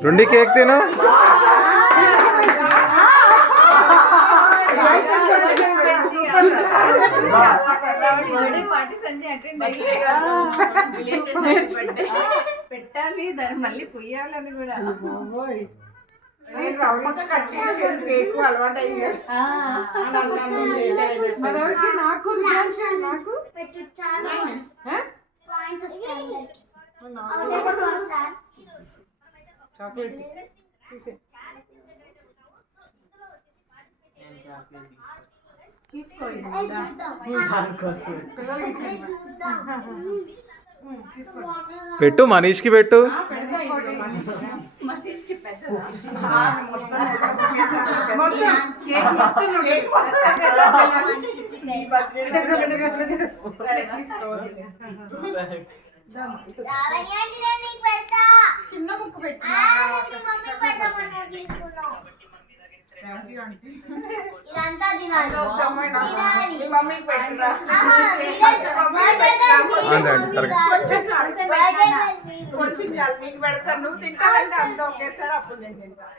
रुंडी cake తిను పెట్టాలి దాన్ని మళ్ళీ పుయ్యాలని కూడా పెట్టు మనీష్కి పెట్టు చిన్న ముక్క పెట్టు ఇదంతా తినాలి మమ్మీకి పెట్టురా కొంచెం చాలు మీకు పెడతాను నువ్వు తింటానంటే అంత ఒకేసారి అప్పుడు నేను తింటాను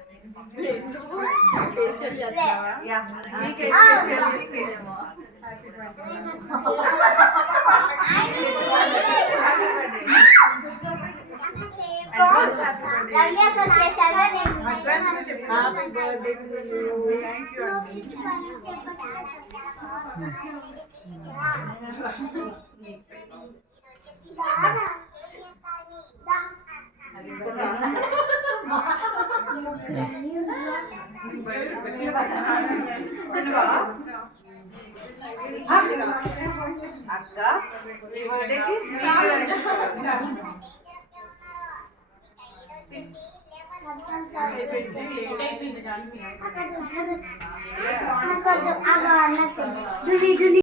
special happy birthday to you thank you అక్క ఈ బర్త్డేకి అక్కడ